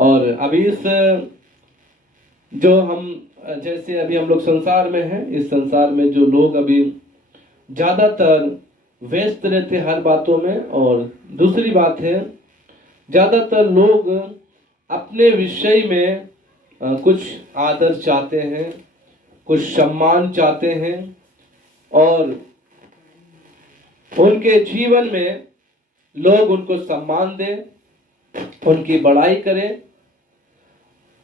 और अभी इस जो हम जैसे अभी हम लोग संसार में हैं, इस संसार में जो लोग अभी ज़्यादातर व्यस्त रहते हैं हर बातों में, और दूसरी बात है ज़्यादातर लोग अपने विषय में कुछ आदर चाहते हैं, कुछ सम्मान चाहते हैं, और उनके जीवन में लोग उनको सम्मान दें, उनकी बड़ाई करें,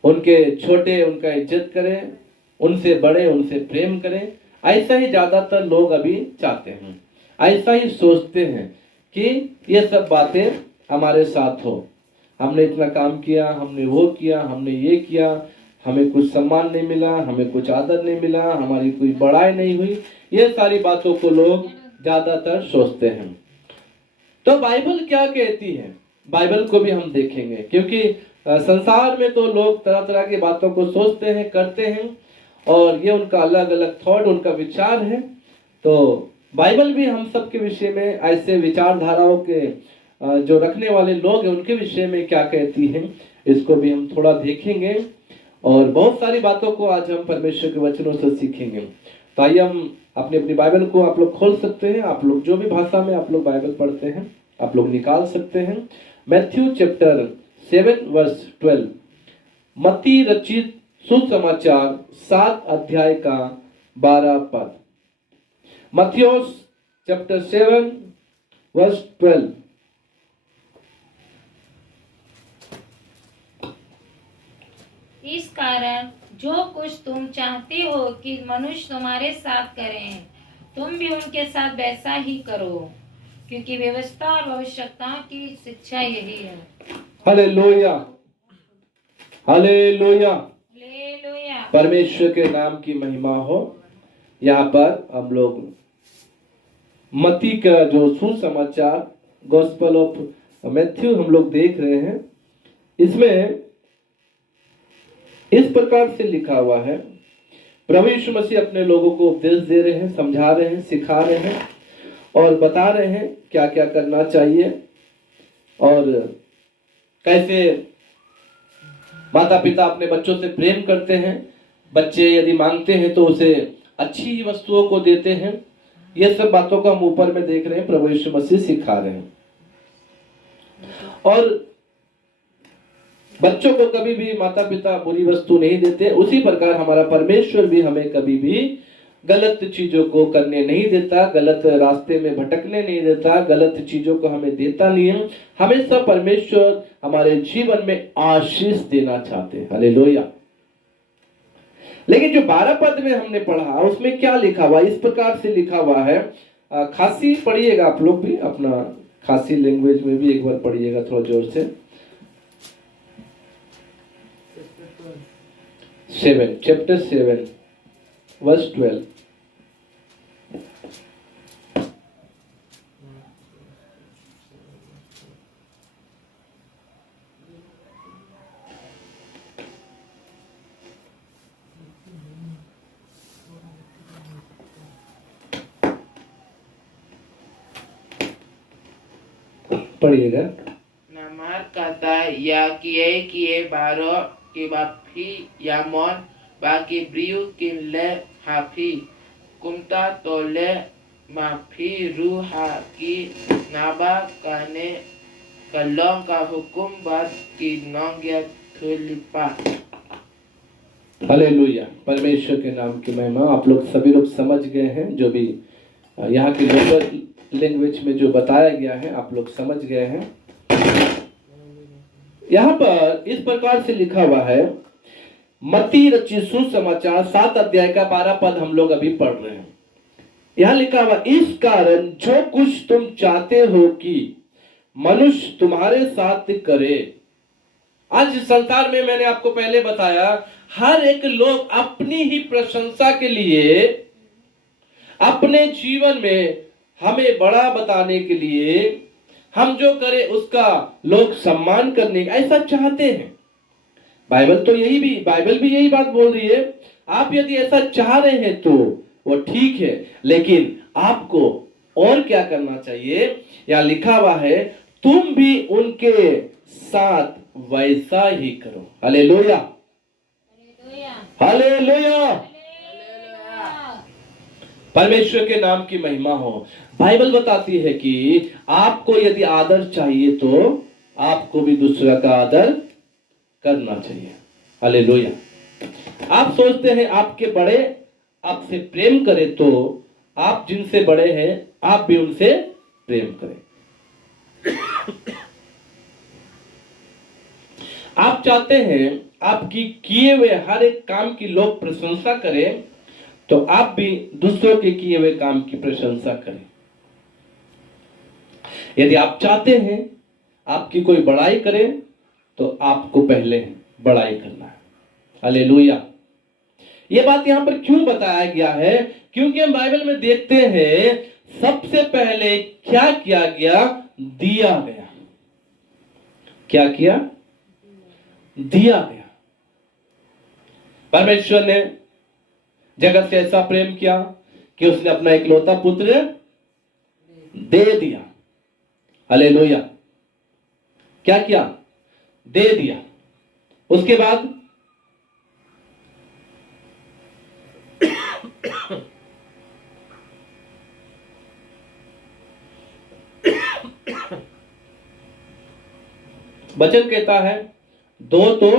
उनके छोटे उनका इज्जत करें, उनसे बड़े उनसे प्रेम करें। ऐसा ही ज़्यादातर लोग अभी चाहते हैं, ऐसा ही सोचते हैं कि ये सब बातें हमारे साथ हो। हमने इतना काम किया, हमने वो किया, हमने ये किया, हमें कुछ सम्मान नहीं मिला, हमें कुछ आदर नहीं मिला, हमारी कोई बड़ाई नहीं हुई। ये सारी बातों को लोग ज़्यादातर सोचते हैं। तो बाइबल क्या कहती है, बाइबल को भी हम देखेंगे, क्योंकि संसार में तो लोग तरह तरह की बातों को सोचते हैं, करते हैं, और ये उनका अलग अलग थॉट, उनका विचार है। तो बाइबल भी हम सब के विषय में, ऐसे विचारधाराओं के जो रखने वाले लोग हैं उनके विषय में क्या कहती है, इसको भी हम थोड़ा देखेंगे। और बहुत सारी बातों को आज हम परमेश्वर के वचनों से सीखेंगे। तो आइए हम अपनी अपनी बाइबल को आप लोग खोल सकते हैं, आप लोग जो भी भाषा में आप लोग बाइबल पढ़ते हैं आप लोग निकाल सकते हैं। मैथ्यू चैप्टर 7 वर्स 12, मत्ती रचित सुसमाचार 7 अध्याय का 12 पद। मत्थी चैप्टर 7 वर्स 12। इस कारण जो कुछ तुम चाहते हो कि मनुष्य तुम्हारे साथ करें, तुम भी उनके साथ वैसा ही करो, क्योंकि व्यवस्था और आवश्यकताओं की शिक्षा यही है। Hallelujah, hallelujah, hallelujah. परमेश्वर के नाम की महिमा हो। यहाँ पर हम लोग मत्ती का जो सुसमाचार, गॉस्पेल ऑफ मैथ्यू हम लोग देख रहे हैं। इसमें इस प्रकार से लिखा हुआ है, प्रभु यीशु मसीह अपने लोगों को उपदेश दे रहे हैं, समझा रहे हैं, सिखा रहे हैं और बता रहे हैं क्या क्या करना चाहिए, और कैसे माता पिता अपने बच्चों से प्रेम करते हैं। बच्चे यदि मांगते हैं तो उसे अच्छी वस्तुओं को देते हैं। ये सब बातों को हम ऊपर में देख रहे हैं, प्रभु यीशु मसीह सिखा रहे हैं। और बच्चों को कभी भी माता पिता बुरी वस्तु नहीं देते, उसी प्रकार हमारा परमेश्वर भी हमें कभी भी गलत चीजों को करने नहीं देता, गलत रास्ते में भटकने नहीं देता, गलत चीजों को हमें देता नहीं है। हमेशा परमेश्वर हमारे जीवन में आशीष देना चाहते हैं। हालेलुया। लेकिन जो 12 पद में हमने पढ़ा उसमें क्या लिखा हुआ, इस प्रकार से लिखा हुआ है। खासी पढ़िएगा आप लोग भी, अपना खासी लैंग्वेज में भी एक बार पढ़िएगा थोड़ा जोर से। 7 चैप्टर 7 वर्स 12। पढ़िएगा। Namar kata ya kie baro ki bapi ya mon ba ki briu ki le hapi kumta tole mapi ruha ki naba kane kalong ka hukum bat ki nongya thulipa। Hallelujah, परमेश्वर के नाम की महिमा। आप लोग सभी लोग समझ गए हैं, जो भी यहाँ की लोकल लैंग्वेज में जो बताया गया है आप लोग समझ गए हैं। यहाँ पर इस प्रकार से लिखा हुआ है, मत्ती रचित सुसमाचार 7 अध्याय का 12 पद हम लोग अभी पढ़ रहे हैं। यहाँ लिखा हुआ, इस कारण जो कुछ तुम चाहते हो कि मनुष्य तुम्हारे साथ करे। आज संसार में मैंने आपको पहले बताया, हर एक लोग अपनी ही प्रशंसा के लिए, अपने जीवन में हमें बड़ा बताने के लिए, हम जो करें उसका लोग सम्मान करने का ऐसा चाहते हैं। बाइबल भी यही बात बोल रही है। आप यदि ऐसा चाह रहे हैं तो वो ठीक है, लेकिन आपको और क्या करना चाहिए। या लिखा हुआ है, तुम भी उनके साथ वैसा ही करो। Hallelujah, hallelujah, hallelujah. हालेलुया। परमेश्वर के नाम की महिमा हो। बाइबल बताती है कि आपको यदि आदर चाहिए तो आपको भी दूसरा का आदर करना चाहिए। हालेलुया। आप सोचते हैं आपके बड़े आपसे प्रेम करें, तो आप जिनसे बड़े हैं आप भी उनसे प्रेम करें। आप चाहते हैं आपकी किए हुए हर एक काम की लोग प्रशंसा करें, तो आप भी दूसरों के किए हुए काम की प्रशंसा करें। यदि आप चाहते हैं आपकी कोई बड़ाई करे, तो आपको पहले बड़ाई करना है। हालेलुया। ये बात यहां पर क्यों बताया गया है? क्योंकि हम बाइबल में देखते हैं सबसे पहले क्या किया गया? दिया गया। क्या किया? दिया गया। परमेश्वर ने जगत से ऐसा प्रेम किया कि उसने अपना इकलौता पुत्र दे दिया। हालेलुया। क्या किया? दे दिया। उसके बाद वचन कहता है दो तो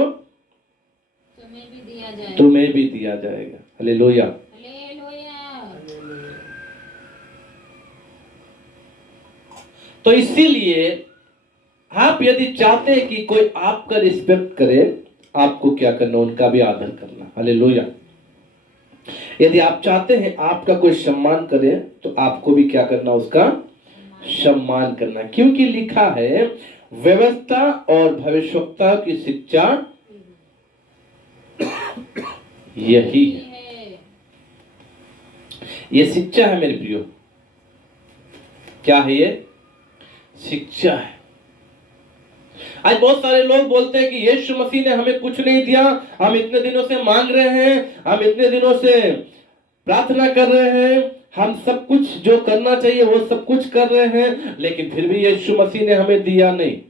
तुम्हें भी दिया जाए। तुम्हें भी दिया जाएगा। हालेलुया। हालेलुया। तो इसीलिए आप यदि चाहते हैं कि कोई आपका रिस्पेक्ट करे, आपको क्या करना? उनका भी आदर करना। हालेलुया। यदि आप चाहते हैं आपका कोई सम्मान करे, तो आपको भी क्या करना? उसका सम्मान करना। क्योंकि लिखा है व्यवस्था और भविष्यवक्ता की शिक्षा यही है। ये शिक्षा है मेरे प्रियो। क्या है ये? शिक्षा है। आज बहुत सारे लोग बोलते हैं कि यीशु मसीह ने हमें कुछ नहीं दिया, हम इतने दिनों से मांग रहे हैं, हम इतने दिनों से प्रार्थना कर रहे हैं, हम सब कुछ जो करना चाहिए वो सब कुछ कर रहे हैं, लेकिन फिर भी यीशु मसीह ने हमें दिया नहीं।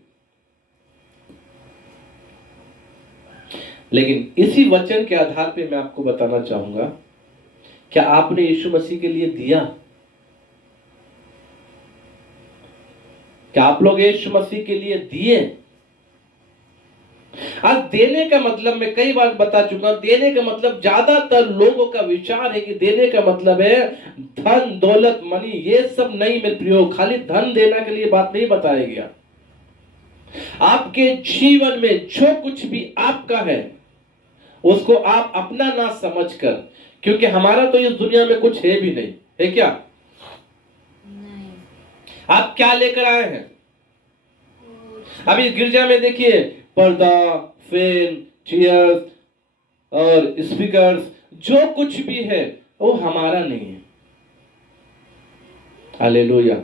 लेकिन इसी वचन के आधार पे मैं आपको बताना चाहूंगा, क्या आपने यीशु मसीह के लिए दिया? क्या आप लोग यीशु मसीह के लिए दिए? आज देने का मतलब मैं कई बार बता चुका हूं, देने का मतलब ज्यादातर लोगों का विचार है कि देने का मतलब है धन दौलत मनी। ये सब नहीं मेरे प्रियो, खाली धन देने के लिए बात नहीं बताया गया। आपके जीवन में जो कुछ भी आपका है उसको आप अपना ना समझकर, क्योंकि हमारा तो इस दुनिया में कुछ है भी नहीं, है क्या? नहीं। आप क्या लेकर आए हैं? अभी गिरजा में देखिए, पर्दा, फैन, चेयर्स और स्पीकर्स, जो कुछ भी है वो हमारा नहीं है। हालेलुया।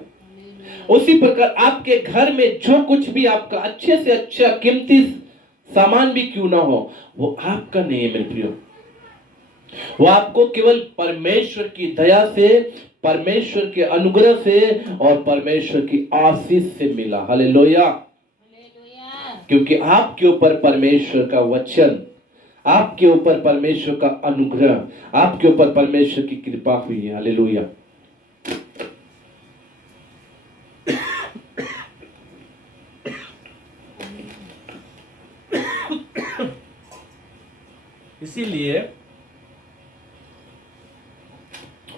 उसी प्रकार आपके घर में जो कुछ भी आपका अच्छे से अच्छा कीमती सामान भी क्यों ना हो, वो आपका नहीं है मेरे प्रियो। वो आपको केवल परमेश्वर की दया से, परमेश्वर के अनुग्रह से और परमेश्वर की आशीष से मिला। हालेलुया। क्योंकि आपके ऊपर परमेश्वर का वचन, आपके ऊपर परमेश्वर का अनुग्रह, आपके ऊपर परमेश्वर की कृपा हुई है। हालेलुया। इसीलिए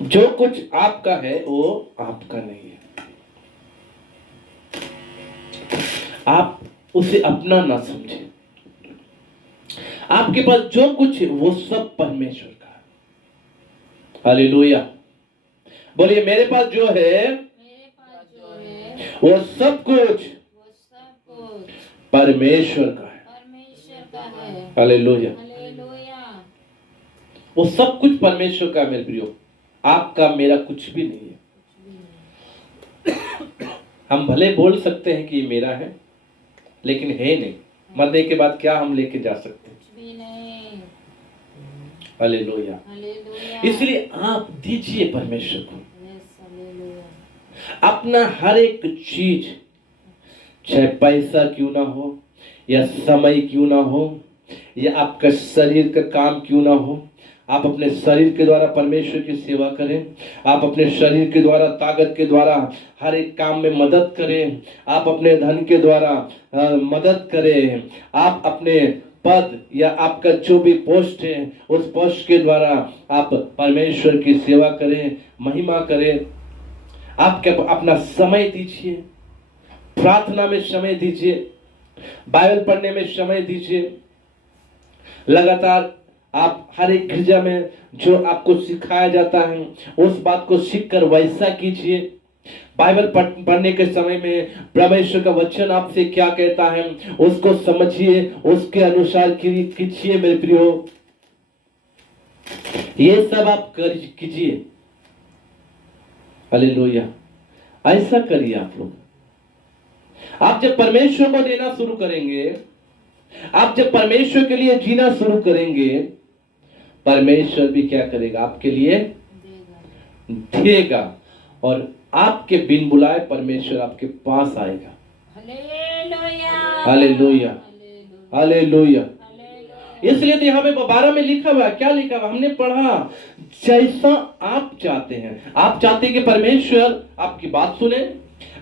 जो कुछ आपका है वो आपका नहीं है। आप उसे अपना ना समझें। आपके पास जो कुछ है वो सब परमेश्वर का है। हालेलुया। बोलिए मेरे पास जो है वो सब कुछ परमेश्वर का है। हालेलुया। वो सब कुछ परमेश्वर का है मेरे प्रियो। आपका मेरा कुछ भी नहीं है। हम भले बोल सकते हैं कि ये मेरा है, लेकिन है नहीं। मरने के बाद क्या हम लेके जा सकते हैं? कुछ भी नहीं। हालेलुया। इसलिए आप दीजिए परमेश्वर को अपना हर एक चीज, चाहे पैसा क्यों ना हो, या समय क्यों ना हो, या आपका शरीर का काम क्यों ना हो, आप अपने शरीर के द्वारा परमेश्वर की सेवा करें। आप अपने शरीर के द्वारा, ताकत के द्वारा हर एक काम में मदद करें। आप अपने धन के द्वारा मदद करें। आप अपने पद या आपका जो भी पोस्ट है उस पोस्ट के द्वारा आप परमेश्वर की सेवा करें, महिमा करें। आप अपना समय दीजिए, प्रार्थना में समय दीजिए, बाइबल पढ़ने में समय दीजिए। लगातार आप हर एक गिरजा में जो आपको सिखाया जाता है उस बात को सीखकर वैसा कीजिए। बाइबल पढ़ने के समय में परमेश्वर का वचन आपसे क्या कहता है उसको समझिए, उसके अनुसार कीजिए मेरे प्रियो। ये सब आप कीजिए। हालेलुया। ऐसा करिए आप लोग। आप जब परमेश्वर को देना शुरू करेंगे, आप जब परमेश्वर के लिए जीना शुरू करेंगे, परमेश्वर भी क्या करेगा, आपके लिए देगा। और आपके बिन बुलाए परमेश्वर आपके पास आएगा। Hallelujah, hallelujah, hallelujah. इसलिए तो यहाँ पे 12 में लिखा हुआ, क्या लिखा हुआ हमने पढ़ा, जैसा आप चाहते हैं। आप चाहते हैं कि परमेश्वर आपकी बात सुने,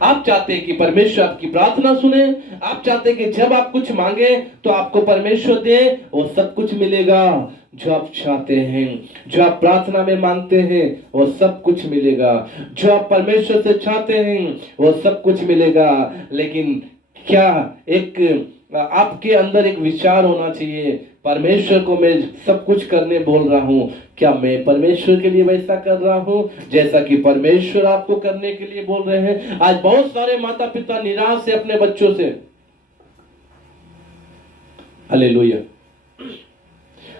आप चाहते हैं कि परमेश्वर आपकी प्रार्थना सुने, आप चाहते हैं कि जब आप कुछ मांगे तो आपको परमेश्वर दे, वो सब कुछ मिलेगा जो आप चाहते हैं। जो आप प्रार्थना में मांगते हैं वो सब कुछ मिलेगा। जो आप परमेश्वर से चाहते हैं वो सब कुछ मिलेगा। लेकिन क्या एक आपके अंदर एक विचार होना चाहिए, परमेश्वर को मैं सब कुछ करने बोल रहा हूं, क्या मैं परमेश्वर के लिए वैसा कर रहा हूं जैसा कि परमेश्वर आपको करने के लिए बोल रहे हैं। आज बहुत सारे माता पिता निराश है अपने बच्चों से। हालेलुया।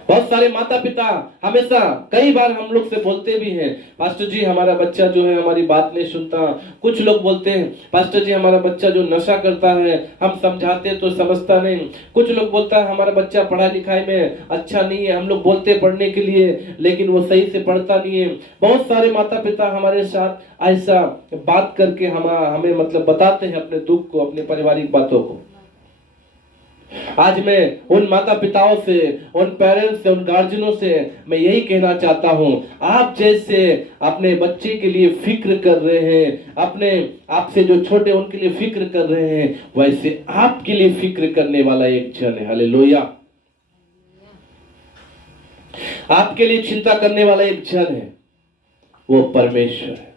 बहुत सारे माता पिता हमेशा कई बार हम लोग से बोलते भी हैं, पास्टर जी हमारा बच्चा जो है हमारी बात नहीं सुनता। कुछ लोग बोलते हैं पास्टर जी हमारा बच्चा जो नशा करता है, हम समझाते तो समझता नहीं। कुछ लोग बोलता है हमारा बच्चा पढ़ाई लिखाई में अच्छा नहीं है, हम लोग बोलते पढ़ने के लिए लेकिन वो सही से पढ़ता नहीं है। बहुत सारे माता पिता हमारे साथ ऐसा बात करके हमें मतलब बताते हैं अपने दुख को, अपने पारिवारिक बातों को। आज मैं उन माता पिताओं से, उन पेरेंट्स से, उन गार्जियनों से मैं यही कहना चाहता हूं, आप जैसे अपने बच्चे के लिए फिक्र कर रहे हैं, अपने आपसे जो छोटे उनके लिए फिक्र कर रहे हैं, वैसे आपके लिए फिक्र करने वाला एक जन है। हालेलुया। आपके लिए चिंता करने वाला एक जन है, वो परमेश्वर है।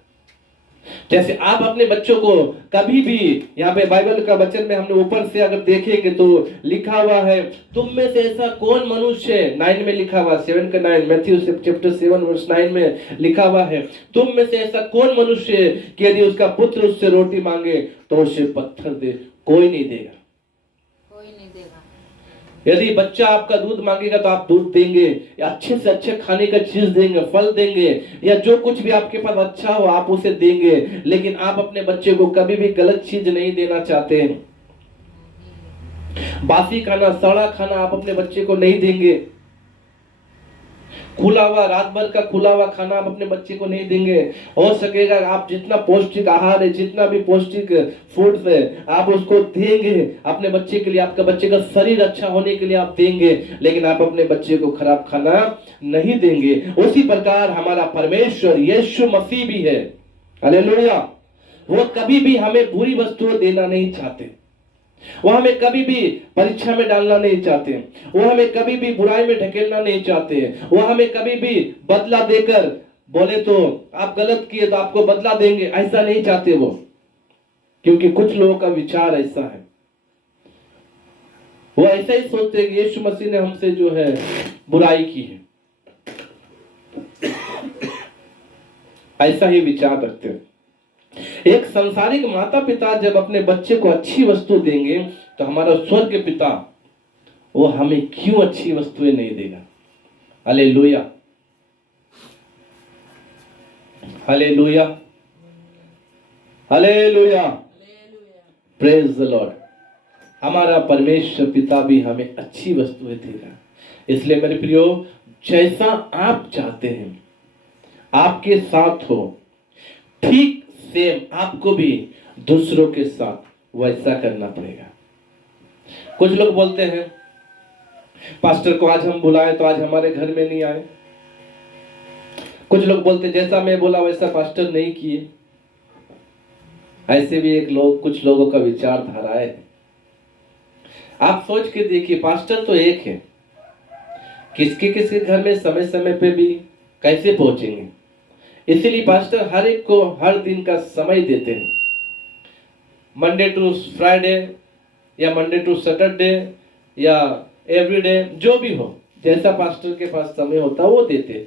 जैसे आप अपने बच्चों को कभी भी, यहाँ पे बाइबल का वचन में हमने ऊपर से अगर देखेंगे तो लिखा हुआ है, तुम में से ऐसा कौन मनुष्य है, 9 में लिखा हुआ, 7 का 9, मैथ्यू चैप्टर 7 वर्स 9 में लिखा हुआ है, तुम में से ऐसा कौन मनुष्य है कि यदि उसका पुत्र उससे रोटी मांगे तो उसे पत्थर दे। कोई नहीं देगा, कोई नहीं देगा। यदि बच्चा आपका दूध मांगेगा तो आप दूध देंगे, या अच्छे से अच्छे खाने का चीज देंगे, फल देंगे, या जो कुछ भी आपके पास अच्छा हो आप उसे देंगे। लेकिन आप अपने बच्चे को कभी भी गलत चीज नहीं देना चाहते हैं। बासी खाना, सड़ा खाना आप अपने बच्चे को नहीं देंगे। खुला हुआ, रात भर का खुला हुआ खाना आप अपने बच्चे को नहीं देंगे। हो सकेगा आप जितना पौष्टिक आहार है, जितना भी पौष्टिक फूड्स है आप उसको देंगे अपने बच्चे के लिए, आपका बच्चे का शरीर अच्छा होने के लिए आप देंगे। लेकिन आप अपने बच्चे को खराब खाना नहीं देंगे। उसी प्रकार हमारा परमेश्वर यीशु मसीह भी है। हालेलुया। वो कभी भी हमें बुरी वस्तुएं देना नहीं चाहते, वो हमें कभी भी परीक्षा में डालना नहीं चाहते, वो हमें कभी भी बुराई में ढकेलना नहीं चाहते, वो हमें कभी भी बदला देकर बोले तो आप गलत किए तो आपको बदला देंगे, ऐसा नहीं चाहते वो। क्योंकि कुछ लोगों का विचार ऐसा है, वो ऐसा ही सोचते हैं कि यीशु मसीह ने हमसे जो है बुराई की है, ऐसा ही विचार रखते हैं। एक संसारिक माता पिता जब अपने बच्चे को अच्छी वस्तु देंगे तो हमारा स्वर्ग पिता वो हमें क्यों अच्छी वस्तुएं नहीं देगा। Hallelujah, hallelujah, hallelujah, praise the Lord. हमारा परमेश्वर पिता भी हमें अच्छी वस्तुएं देगा। इसलिए मेरे प्रियो, जैसा आप चाहते हैं आपके साथ हो, ठीक सेम आपको भी दूसरों के साथ वैसा करना पड़ेगा। कुछ लोग बोलते हैं पास्टर को आज हम बुलाए तो आज हमारे घर में नहीं आए। कुछ लोग बोलते जैसा मैं बोला वैसा पास्टर नहीं किए। ऐसे भी कुछ लोगों का विचारधारा है। आप सोच के देखिए, पास्टर तो एक है, किसके किसके घर में समय समय पे भी कैसे पहुंचेंगे। इसीलिए पास्टर हर एक को हर दिन का समय देते हैं, मंडे टू फ्राइडे या मंडे टू सैटरडे या एवरीडे, जो भी हो, जैसा पास्टर के पास समय होता है वो देते हैं।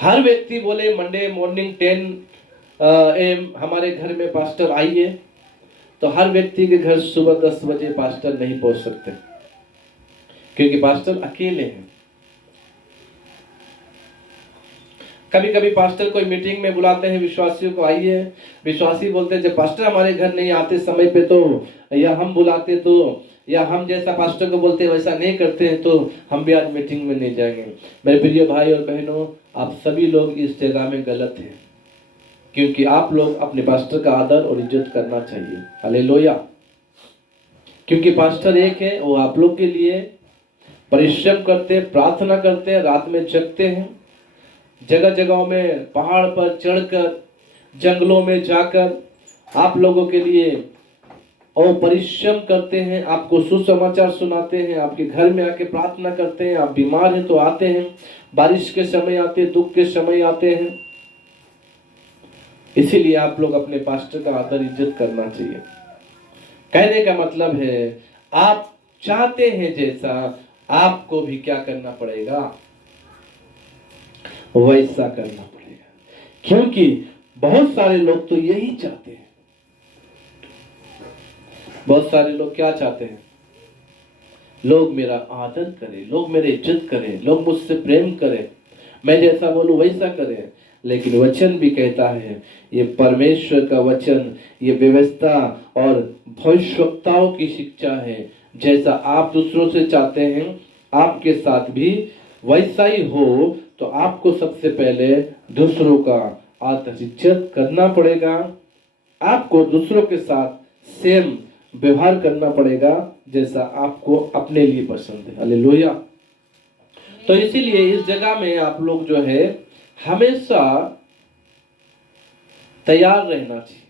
हर व्यक्ति बोले मंडे मॉर्निंग 10 AM हमारे घर में पास्टर आइए, तो हर व्यक्ति के घर सुबह 10 बजे पास्टर नहीं पहुंच सकते, क्योंकि पास्टर अकेले हैं। कभी कभी पास्टर कोई मीटिंग में बुलाते हैं विश्वासियों को, आइए। विश्वासी बोलते हैं जब पास्टर हमारे घर नहीं आते समय पे तो, या हम बुलाते तो, या हम जैसा पास्टर को बोलते हैं वैसा नहीं करते हैं तो हम भी आज मीटिंग में नहीं जाएंगे। मेरे प्रिय भाई और बहनों, आप सभी लोग इस जगह में गलत हैं, क्योंकि आप लोग अपने पास्टर का आदर और इज्जत करना चाहिए। हालेलुया। क्योंकि पास्टर एक है, वो आप लोग के लिए परिश्रम करते, प्रार्थना करते, रात में जगते हैं, जगह जगहों में पहाड़ पर चढ़कर, जंगलों में जाकर आप लोगों के लिए और परिश्रम करते हैं, आपको सुसमाचार सुनाते हैं, आपके घर में आके प्रार्थना करते हैं। आप बीमार हैं तो आते हैं, बारिश के समय आते हैं, दुख के समय आते हैं। इसीलिए आप लोग अपने पास्टर का आदर इज्जत करना चाहिए। कहने का मतलब है, आप चाहते हैं जैसा, आपको भी क्या करना पड़ेगा, वैसा करना पड़ेगा। क्योंकि बहुत सारे लोग तो यही चाहते हैं। बहुत सारे लोग क्या चाहते हैं, लोग मेरा आदर करें, लोग मेरी इज्जत करें, लोग मुझसे प्रेम करें, मैं जैसा बोलूं वैसा करें। लेकिन वचन भी कहता है, ये परमेश्वर का वचन, ये व्यवस्था और भविष्यवक्ताओं की शिक्षा है, जैसा आप दूसरों से चाहते हैं आपके साथ भी वैसा ही हो। तो आपको सबसे पहले दूसरों का आदर इज्जत करना पड़ेगा, आपको दूसरों के साथ सेम व्यवहार करना पड़ेगा जैसा आपको अपने लिए पसंद है। हालेलुया। तो इसीलिए इस जगह में आप लोग जो है हमेशा तैयार रहना चाहिए।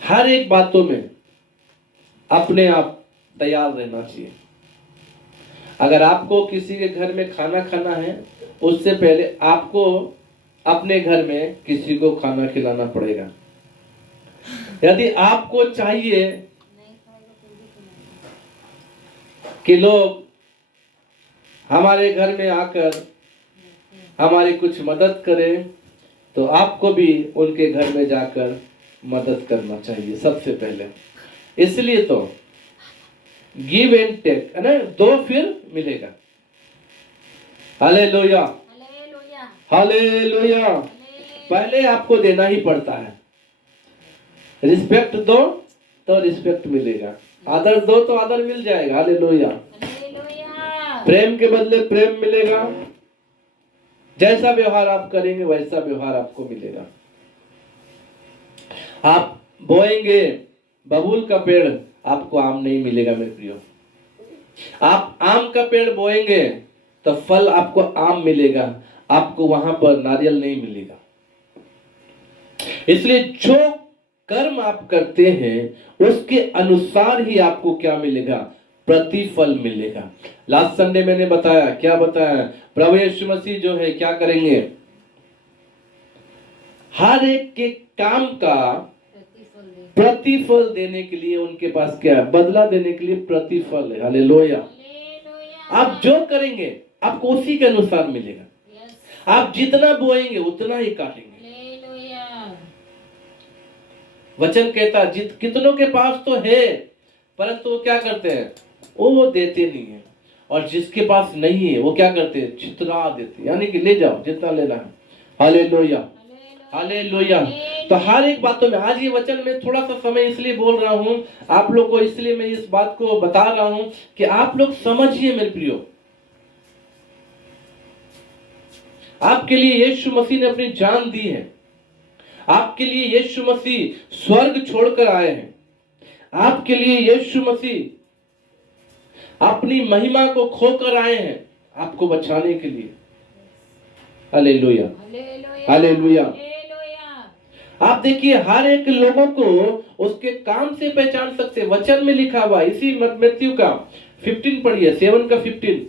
हर एक बातों में अपने आप तैयार रहना चाहिए। अगर आपको किसी के घर में खाना खाना है, उससे पहले आपको अपने घर में किसी को खाना खिलाना पड़ेगा। यदि आपको चाहिए कि लोग हमारे घर में आकर हमारी कुछ मदद करें, तो आपको भी उनके घर में जाकर मदद करना चाहिए सबसे पहले। इसलिए तो गिव एंड टेक है ना, दो फिर मिलेगा। Hallelujah, hallelujah. पहले आपको देना ही पड़ता है। रिस्पेक्ट दो तो रिस्पेक्ट मिलेगा, आदर दो तो आदर मिल जाएगा। हालेलुया। प्रेम के बदले प्रेम मिलेगा। जैसा व्यवहार आप करेंगे वैसा व्यवहार आपको मिलेगा। आप बोएंगे बबूल का पेड़, आपको आम नहीं मिलेगा मेरे प्रियो। आप आम का पेड़ बोएंगे तो फल आपको आम मिलेगा, आपको वहां पर नारियल नहीं मिलेगा। इसलिए जो कर्म आप करते हैं उसके अनुसार ही आपको क्या मिलेगा, प्रतिफल मिलेगा। लास्ट संडे मैंने बताया, क्या बताया, प्रभु यीशु मसीह जो है क्या करेंगे, हर एक के काम का प्रतिफल देने के लिए उनके पास क्या है, बदला देने के लिए प्रतिफल है। हालेलुया। आप जो करेंगे आपको उसी के अनुसार मिलेगा। आप जितना बोएंगे उतना ही काटेंगे। वचन कहता है कितनों के पास तो है, परंतु वो क्या करते हैं, वो देते नहीं है। और जिसके पास नहीं है वो क्या करते हैं, छितरा देते हैं, यानी कि ले जाओ जितना लेना है। Hallelujah, hallelujah. तो हर एक बातों में आज ये वचन में थोड़ा सा समय इसलिए बोल रहा हूं आप लोग को, इसलिए मैं इस बात को बता रहा हूं कि आप लोग समझिए मेरे प्रियो। आपके लिए यीशु मसीह ने अपनी जान दी है। आपके लिए यीशु मसीह स्वर्ग छोड़कर आए हैं। आपके लिए यीशु मसीह अपनी महिमा को खोकर आए हैं आपको बचाने के लिए। Hallelujah, hallelujah. आप देखिए हर एक लोगों को उसके काम से पहचान सकते। वचन में लिखा हुआ, इसी मत्ती का 15 पढ़िए, 7 का 15।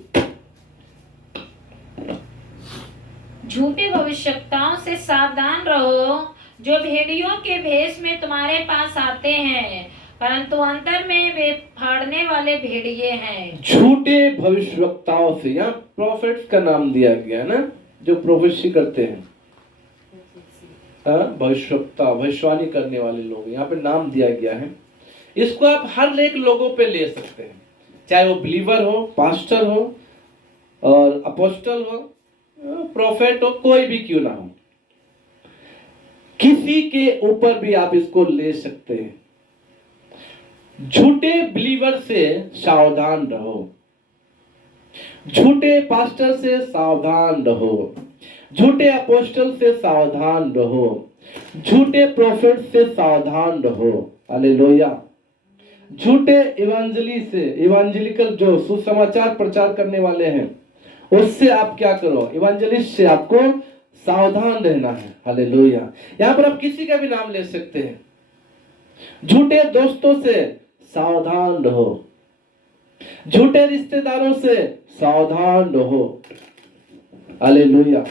झूठे भविष्यवक्ताओं से सावधान रहो, जो भेड़ियों के भेष में तुम्हारे पास आते हैं, परंतु अंतर में वे फाड़ने वाले भेड़िए हैं। झूठे भविष्यवक्ताओं से, यहाँ प्रॉफिट्स का नाम दिया गया है ना, जो प्रोफेसी करते हैं, भविष्यवक्ता, भविष्यवाणी करने वाले लोग, यहाँ पे नाम दिया गया है। इसको आप हर एक लोगों पे ले सकते हैं, चाहे वो बिलीवर हो, पास्टर हो और अपोस्टल हो, प्रोफेट हो, कोई भी क्यों ना हो, किसी के ऊपर भी आप इसको ले सकते हैं। झूठे बिलीवर से सावधान रहो, झूठे पास्टर से सावधान रहो, झूठे अपोस्टल से सावधान रहो, झूठे प्रोफेट से सावधान रहो। हालेलुया। झूठे इवांजेलिकल जो सुसमाचार प्रचार करने वाले हैं, उससे आप क्या करो, इवांजेलिस्ट से आपको सावधान रहना है। हालेलुया। यहाँ पर आप किसी का भी नाम ले सकते हैं। झूठे दोस्तों से सावधान रहो, झूठे रिश्तेदारों से सावधान रहो। हालेलुया।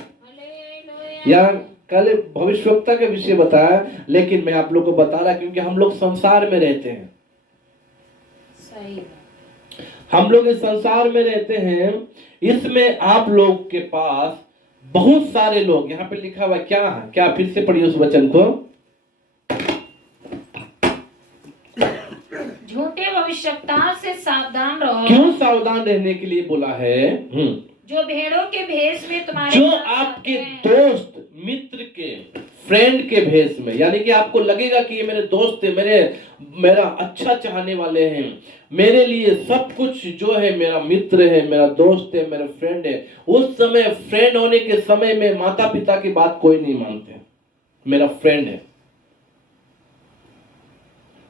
यहाँ कल भविष्यवक्ता के विषय बताया, लेकिन मैं आप लोग को बता रहा क्योंकि हम लोग संसार में रहते हैं। सही। हम लोग इस संसार में रहते हैं, इसमें आप लोग के पास बहुत सारे लोग, यहाँ पे लिखा हुआ क्या फिर से पढ़िए उस वचन को। झूठे भविष्यवक्ताओं से सावधान रहो। क्यों सावधान रहने के लिए बोला है? जो भेड़ों के भेष में तुम्हारे जो आपके दोस्त मित्र के, फ्रेंड के भेष में, यानी कि आपको लगेगा कि ये मेरे दोस्त है, मेरा अच्छा चाहने वाले हैं, मेरे लिए सब कुछ जो है, मेरा मित्र है, मेरा दोस्त है, मेरा फ्रेंड है। उस समय फ्रेंड होने के समय में माता पिता की बात कोई नहीं मानते, मेरा फ्रेंड है।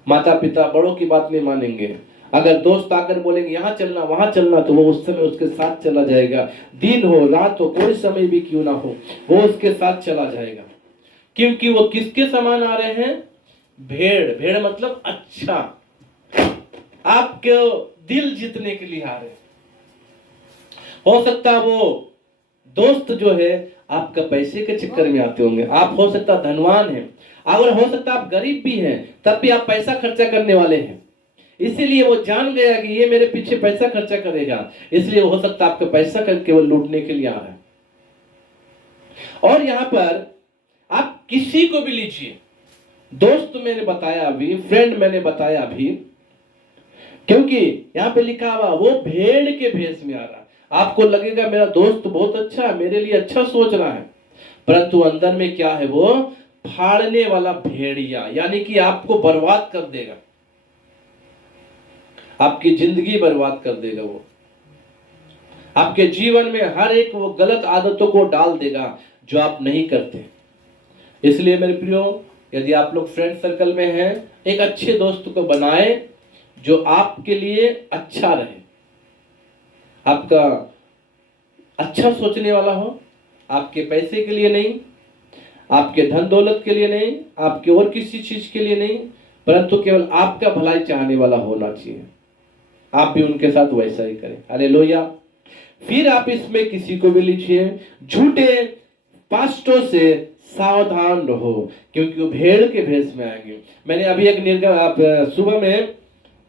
माता पिता बड़ों की बात नहीं मानेंगे। अगर दोस्त आकर बोलेंगे यहाँ चलना वहां चलना, तो वो उस समय उसके साथ चला जाएगा। दिन हो रात हो, कोई समय भी क्यों ना हो, वो उसके साथ चला जाएगा। क्योंकि वो किसके समान आ रहे हैं? भेड़। भेड़ मतलब अच्छा, आपके दिल जीतने के लिए आ रहे हैं। हो सकता है वो दोस्त जो है आपका पैसे के चक्कर में आते होंगे, आप हो सकता धनवान है, अगर हो सकता आप गरीब भी हैं, तब भी आप पैसा खर्चा करने वाले हैं। इसीलिए वो जान गया कि ये मेरे पीछे पैसा खर्चा करेगा, इसलिए हो सकता आपका पैसा करके वो लूटने के लिए आ रहा है। और यहाँ पर आप किसी को भी लीजिए, दोस्त मैंने बताया अभी, फ्रेंड मैंने बताया अभी, क्योंकि यहाँ पे लिखा हुआ वो भेड़ के भेष में आ रहा है। आपको लगेगा मेरा दोस्त बहुत अच्छा है, मेरे लिए अच्छा सोच रहा है, परंतु अंदर में क्या है? वो फाड़ने वाला भेड़िया, यानी कि आपको बर्बाद कर देगा, आपकी जिंदगी बर्बाद कर देगा। वो आपके जीवन में हर एक वो गलत आदतों को डाल देगा जो आप नहीं करते। इसलिए मेरे प्रियो, यदि आप लोग फ्रेंड सर्कल में हैं, एक अच्छे दोस्त को बनाएं जो आपके लिए अच्छा रहे, आपका अच्छा सोचने वाला हो, आपके पैसे के लिए नहीं, आपके धन दौलत के लिए नहीं, आपके और किसी चीज के लिए नहीं, परंतु केवल आपका भलाई चाहने वाला होना चाहिए। आप भी उनके साथ वैसा ही करें। हालेलुया। फिर आप इसमें किसी को भी लीजिए, झूठे पास्टरों से सावधान रहो, क्योंकि वो भेड़ के भेष में आएंगे। मैंने अभी एक सुबह में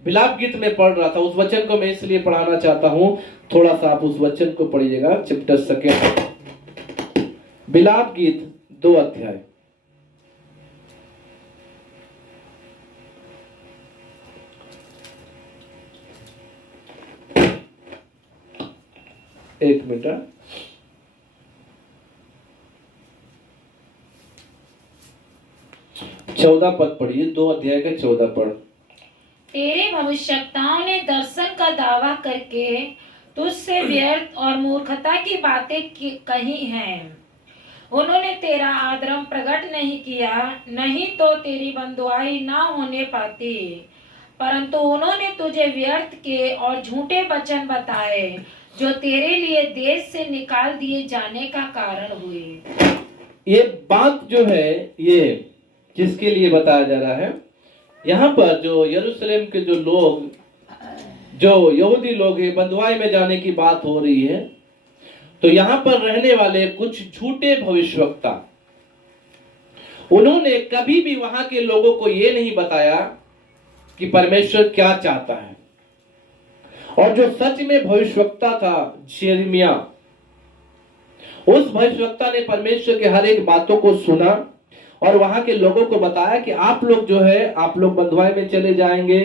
विलाप गीत में पढ़ रहा था, उस वचन को मैं इसलिए पढ़ाना चाहता हूं, थोड़ा सा आप उस वचन को पढ़िएगा। चैप्टर 2 विलाप गीत 2 अध्याय। एक मिनट, 14 पद पढ़िए, 2 अध्याय का 14 पद। तेरे भविष्यवक्ताओं ने दर्शन का दावा करके तुझसे व्यर्थ और मूर्खता की बातें कही हैं। उन्होंने तेरा आदरम प्रकट नहीं किया, नहीं तो तेरी बंधुआई ना होने पाती। परंतु उन्होंने तुझे व्यर्थ के और झूठे वचन बताए, जो तेरे लिए देश से निकाल दिए जाने का कारण हुए। ये बात जो है, ये किसके लिए बताया जा रहा है? यहाँ पर जो यरूशलेम के जो लोग, जो यहूदी लोग हैं, बंधुआई में जाने की बात हो रही है। तो यहाँ पर रहने वाले कुछ झूठे भविष्यवक्ता, उन्होंने कभी भी वहां के लोगों को ये नहीं बताया कि परमेश्वर क्या चाहता है। और जो सच में भविष्यवक्ता था यिर्मयाह, उस भविष्यवक्ता ने परमेश्वर के हर एक बातों को सुना और वहां के लोगों को बताया कि आप लोग जो है, आप लोग बंधुआई में चले जाएंगे,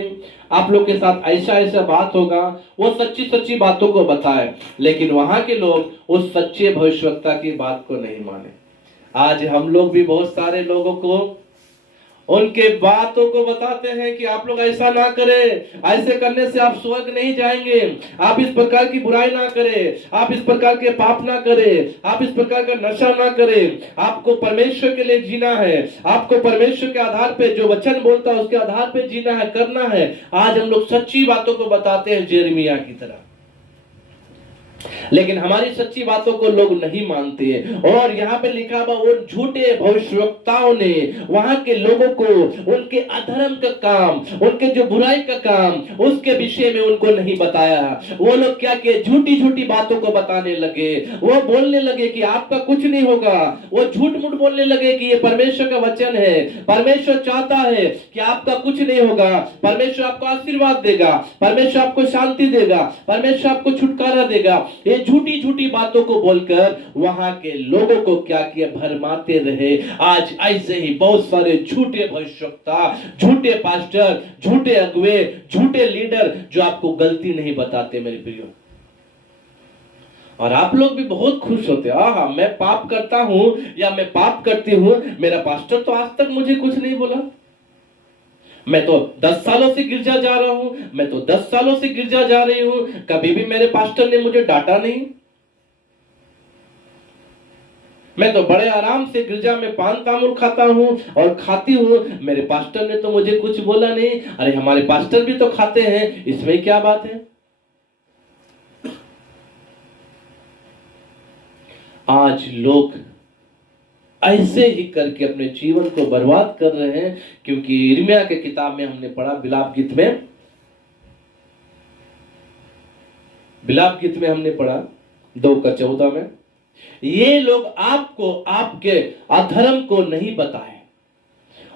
आप लोग के साथ ऐसा ऐसा बात होगा। वो सच्ची सच्ची बातों को बताए, लेकिन वहां के लोग उस सच्चे भविष्यवक्ता की बात को नहीं माने। आज हम लोग भी बहुत सारे लोगों को उनके बातों को बताते हैं कि आप लोग ऐसा ना करें, ऐसे करने से आप स्वर्ग नहीं जाएंगे, आप इस प्रकार की बुराई ना करें, आप इस प्रकार के पाप ना करें, आप इस प्रकार का नशा ना करें, आपको परमेश्वर के लिए जीना है, आपको परमेश्वर के आधार पे जो वचन बोलता है उसके आधार पे जीना है, करना है। आज हम लोग सच्ची बातों को बताते हैं यिर्मयाह की तरह, लेकिन हमारी सच्ची बातों को लोग नहीं मानते। और यहाँ पे लिखा हुआ, वो झूठे भविष्यवक्ताओं ने वहां के लोगों को उनके अधर्म का काम, उनके जो बुराई का काम, उसके विषय में उनको नहीं बताया। वो लोग क्या किए, झूठी झूठी बातों को बताने लगे। वो बोलने लगे कि आपका कुछ नहीं होगा, वो झूठ मूठ बोलने लगे कि ये परमेश्वर का वचन है, परमेश्वर चाहता है कि आपका कुछ नहीं होगा, परमेश्वर आपको आशीर्वाद देगा, परमेश्वर आपको शांति देगा, परमेश्वर आपको छुटकारा देगा। ये झूठी झूठी बातों को बोलकर वहां के लोगों को क्या किया, भरमाते रहे। आज ऐसे ही बहुत सारे झूठे भविष्यवक्ता, झूठे पास्टर, झूठे अगुवे, झूठे लीडर जो आपको गलती नहीं बताते मेरे प्रियो। और आप लोग भी बहुत खुश होते हैं, आहा मैं पाप करता हूं या मैं पाप करती हूं, मेरा पास्टर तो आज तक मुझे कुछ नहीं बोला, मैं तो 10 सालों से गिरजा जा रहा हूं, मैं तो 10 सालों से गिरजा जा रही हूं, कभी भी मेरे पास्टर ने मुझे डांटा नहीं, मैं तो बड़े आराम से गिरजा में पान तामुल खाता हूं और खाती हूं, मेरे पास्टर ने तो मुझे कुछ बोला नहीं। अरे हमारे पास्टर भी तो खाते हैं, इसमें क्या बात है? आज लोग ऐसे ही करके अपने जीवन को बर्बाद कर रहे हैं, क्योंकि यिर्मयाह के किताब में हमने पढ़ा, विलाप गीत में हमने पढ़ा 2:14 में, ये लोग आपको आपके अधर्म को नहीं बताए।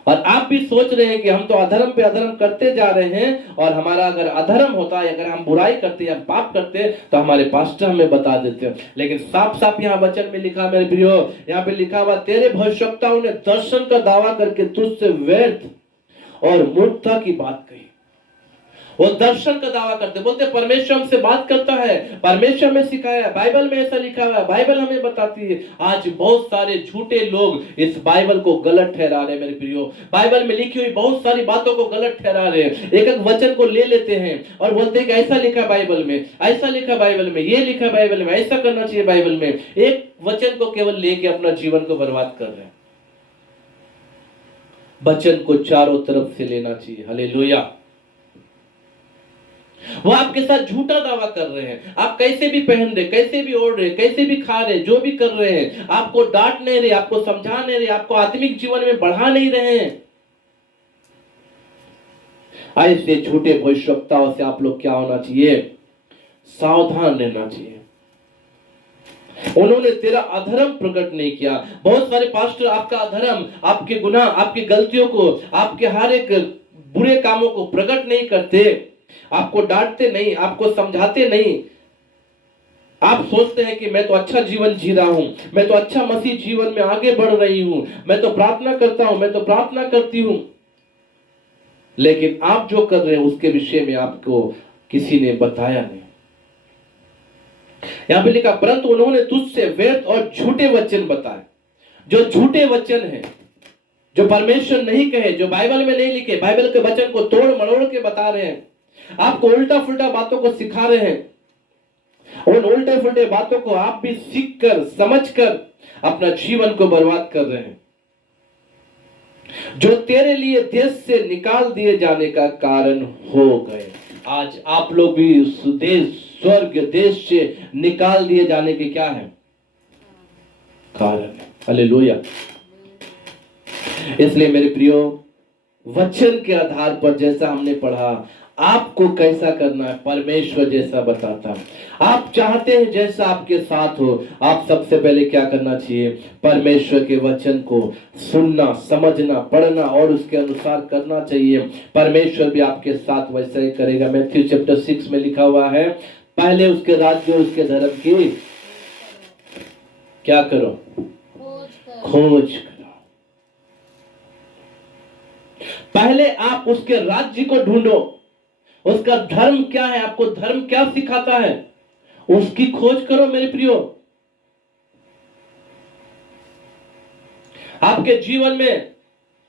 और आप भी सोच रहे हैं कि हम तो अधर्म पे अधर्म करते जा रहे हैं, और हमारा अगर अधर्म होता है, अगर हम बुराई करते या पाप करते तो हमारे पास्टर हमें बता देते हैं। लेकिन साफ साफ यहाँ वचन में लिखा, मेरे प्रियो, यहाँ पे लिखा हुआ, तेरे भविष्यवक्ताओं ने दर्शन का दावा करके तुझसे व्यर्थ और मूर्खता की बात कही। वो दर्शन का दावा करते, बोलते परमेश्वर हमसे बात करता है, परमेश्वर हमें सिखाया, बाइबल में ऐसा लिखा हुआ है, बाइबल हमें बताती है। आज बहुत सारे झूठे लोग इस बाइबल को गलत ठहरा रहे हैं मेरे प्रियो, बाइबल में लिखी हुई बहुत सारी बातों को गलत ठहरा रहे हैं। एक एक वचन को ले लेते हैं और बोलते हैं कि ऐसा लिखा बाइबल में, ऐसा लिखा बाइबल में, ये लिखा बाइबल में, ऐसा करना चाहिए बाइबल में। एक वचन को केवल लेके अपना जीवन को बर्बाद कर रहे हैं। वचन को चारों तरफ से लेना चाहिए। हालेलुया। वो आपके साथ झूठा दावा कर रहे हैं, आप कैसे भी पहन रहे, कैसे भी ओढ़ रहे, कैसे भी खा रहे, जो भी कर रहे हैं, आपको डांट नहीं रहे, आपको समझा नहीं रहे, आपको आत्मिक जीवन में बढ़ा नहीं रहे हैं। ऐसे झूठे भविष्यवक्ताओं से आप लोग क्या होना चाहिए, सावधान रहना चाहिए। उन्होंने तेरा अधर्म प्रकट नहीं किया। बहुत सारे पास्टर आपका अधर्म, आपके गुनाह, आपकी गलतियों को, आपके हर एक बुरे कामों को प्रकट नहीं करते, आपको डांटते नहीं, आपको समझाते नहीं। आप सोचते हैं कि मैं तो अच्छा जीवन जी रहा हूं, मैं तो अच्छा मसीह जीवन में आगे बढ़ रही हूं, मैं तो प्रार्थना करता हूं, मैं तो प्रार्थना करती हूं, लेकिन आप जो कर रहे हैं उसके विषय में आपको किसी ने बताया नहीं। यहां पे लिखा, परंतु उन्होंने तुझसे व्यर्थ और झूठे वचन बताए। जो झूठे वचन हैं, जो परमेश्वर नहीं कहे, जो बाइबल में नहीं लिखे, बाइबल के वचन को तोड़ मरोड़ के बता रहे हैं, आपको उल्टा फुल्टा बातों को सिखा रहे हैं। उन उल्टे फुल्टे बातों को आप भी सीख कर, समझ कर अपना जीवन को बर्बाद कर रहे हैं। जो तेरे लिए देश से निकाल दिए जाने का कारण हो गए। आज आप लोग भी उस देश, स्वर्ग देश से निकाल दिए जाने के क्या है? कारण है। हालेलुया। इसलिए मेरे प्रियो, वचन के आधार पर जैसा हमने पढ़ा, आपको कैसा करना है परमेश्वर जैसा बताता है। आप चाहते हैं जैसा आपके साथ हो, आप सबसे पहले क्या करना चाहिए? परमेश्वर के वचन को सुनना, समझना, पढ़ना और उसके अनुसार करना चाहिए। परमेश्वर भी आपके साथ वैसा ही करेगा। मैथ्यू चैप्टर 6 में लिखा हुआ है, पहले उसके राज्य और उसके धर्म की क्या करो? खोज करो। पहले आप उसके राज्य को ढूंढो। उसका धर्म क्या है, आपको धर्म क्या सिखाता है, उसकी खोज करो मेरे प्रियो। आपके जीवन में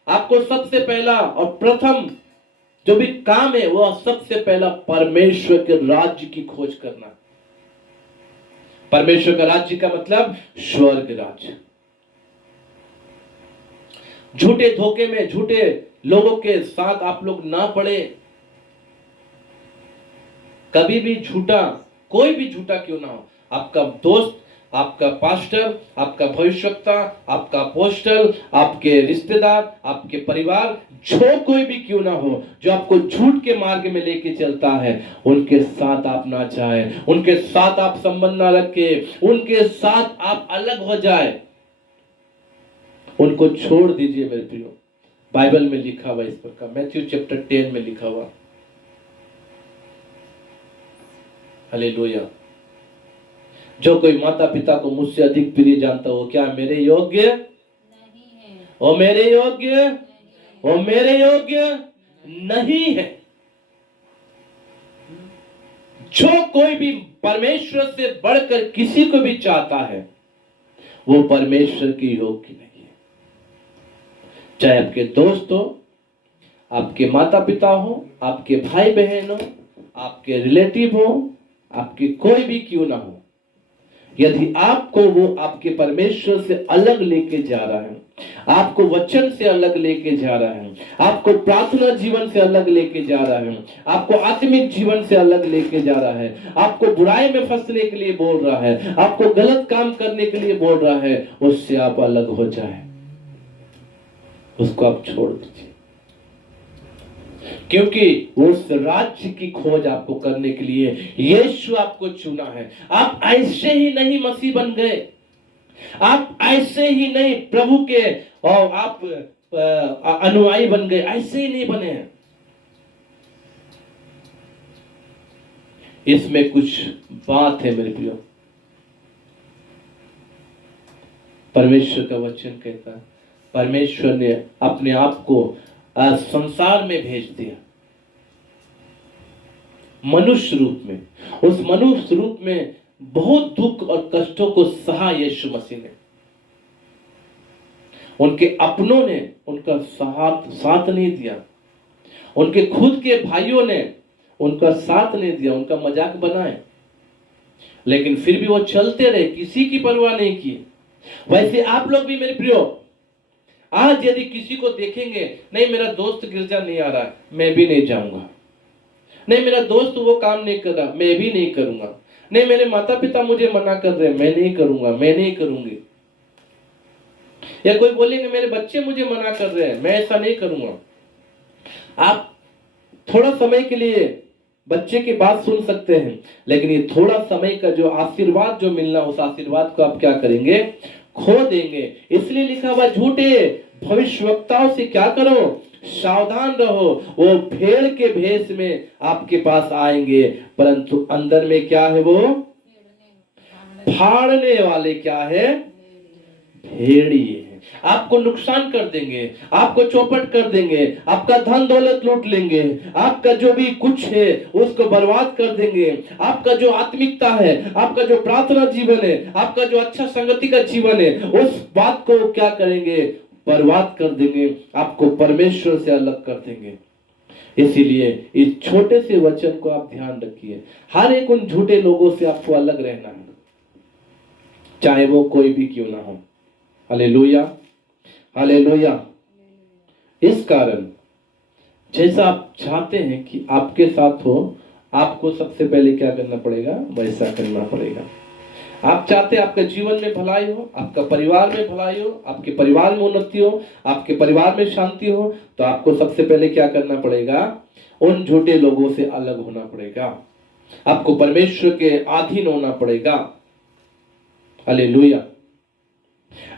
आपको सबसे पहला और प्रथम जो भी काम है, वह सबसे पहला परमेश्वर के राज्य की खोज करना। परमेश्वर का राज्य का मतलब स्वर्ग राज्य। झूठे धोखे में, झूठे लोगों के साथ आप लोग ना पड़े। कभी भी झूठा, कोई भी झूठा क्यों ना हो, आपका दोस्त, आपका पास्टर, आपका भविष्यवक्ता, आपका अपोस्टल, आपके रिश्तेदार, आपके परिवार, जो कोई भी क्यों ना हो, जो आपको झूठ के मार्ग में लेके चलता है, उनके साथ आप ना जाए, उनके साथ आप संबंध ना रखे, उनके साथ आप अलग हो जाए, उनको छोड़ दीजिए मेरे प्रियो। बाइबल में लिखा हुआ इस प्रकार, मैथ्यू चैप्टर 10 में लिखा हुआ। हालेलुया। जो कोई माता पिता को मुझसे अधिक प्रिय जानता हो, क्या मेरे योग्य नहीं है? वो मेरे योग्य, वो मेरे योग्य नहीं है। जो कोई भी परमेश्वर से बढ़कर किसी को भी चाहता है, वो परमेश्वर की योग्य नहीं है। चाहे आपके दोस्त हो, आपके माता पिता हो, आपके भाई बहन हो, आपके रिलेटिव हो, आपके कोई भी क्यों ना हो, यदि आपको वो आपके परमेश्वर से अलग लेके जा रहा है, आपको वचन से अलग लेके जा रहा है, आपको प्रार्थना जीवन से अलग लेके जा रहा है, आपको आत्मिक जीवन से अलग लेके जा रहा है, आपको बुराई में फंसने के लिए बोल रहा है, आपको गलत काम करने के लिए बोल रहा है, उससे आप अलग हो जाए, उसको आप छोड़ दीजिए। क्योंकि उस राज्य की खोज आपको करने के लिए यीशु आपको चुना है। आप ऐसे ही नहीं मसीह बन गए, आप ऐसे ही नहीं प्रभु के और आप अनुयायी बन गए, ऐसे ही नहीं बने हैं। इसमें कुछ बात है मेरे प्रियो। परमेश्वर का वचन कहता है, परमेश्वर ने अपने आप को संसार में भेज दिया मनुष्य रूप में। उस मनुष्य रूप में बहुत दुख और कष्टों को सहा यीशु मसीह ने। उनके अपनों ने उनका साथ नहीं दिया, उनके खुद के भाइयों ने उनका साथ नहीं दिया, उनका मजाक बनाए, लेकिन फिर भी वो चलते रहे, किसी की परवाह नहीं की। वैसे आप लोग भी मेरे प्रियो, आज यदि किसी को देखेंगे, नहीं मेरा दोस्त गिरजा नहीं आ रहा, मैं भी नहीं जाऊंगा, नहीं मेरा दोस्त वो काम नहीं कर रहा, मैं भी नहीं करूंगा, नहीं मेरे माता पिता मुझे मना कर रहे हैं, मैं नहीं करूंगा, मैं नहीं करूंगी, या कोई बोलेंगे मेरे बच्चे मुझे मना कर रहे हैं, मैं ऐसा नहीं करूंगा। आप थोड़ा समय के लिए बच्चे की बात सुन सकते हैं, लेकिन ये थोड़ा समय का जो आशीर्वाद जो मिलना, उस आशीर्वाद को आप क्या करेंगे? खो देंगे। इसलिए लिखा हुआ, झूठे भविष्यवक्ताओं से क्या करो? सावधान रहो। वो भेड़ के भेष में आपके पास आएंगे, परंतु अंदर में क्या है? वो फाड़ने वाले क्या है? भेड़ी है। आपको नुकसान कर देंगे, आपको चौपट कर देंगे, आपका धन दौलत लूट लेंगे, आपका जो भी कुछ है उसको बर्बाद कर देंगे, आपका जो आत्मिकता है, आपका जो प्रार्थना जीवन है, आपका जो अच्छा संगति का जीवन है, उस बात को क्या करेंगे? बर्बाद कर देंगे, आपको परमेश्वर से अलग कर देंगे। इसीलिए इस छोटे से वचन को आप ध्यान रखिए। हर एक उन झूठे लोगों से आपको अलग रहना है, चाहे वो कोई भी क्यों ना हो। Hallelujah, hallelujah. इस कारण जैसा आप चाहते हैं कि आपके साथ हो, आपको सबसे पहले क्या करना पड़ेगा? वैसा करना पड़ेगा। आप चाहते हैं आपके जीवन में भलाई हो, आपका परिवार में भलाई हो, आपके परिवार में उन्नति हो, आपके परिवार में शांति हो, तो आपको सबसे पहले क्या करना पड़ेगा? उन झूठे लोगों से अलग होना पड़ेगा। आपको परमेश्वर के अधीन होना पड़ेगा। हालेलुया।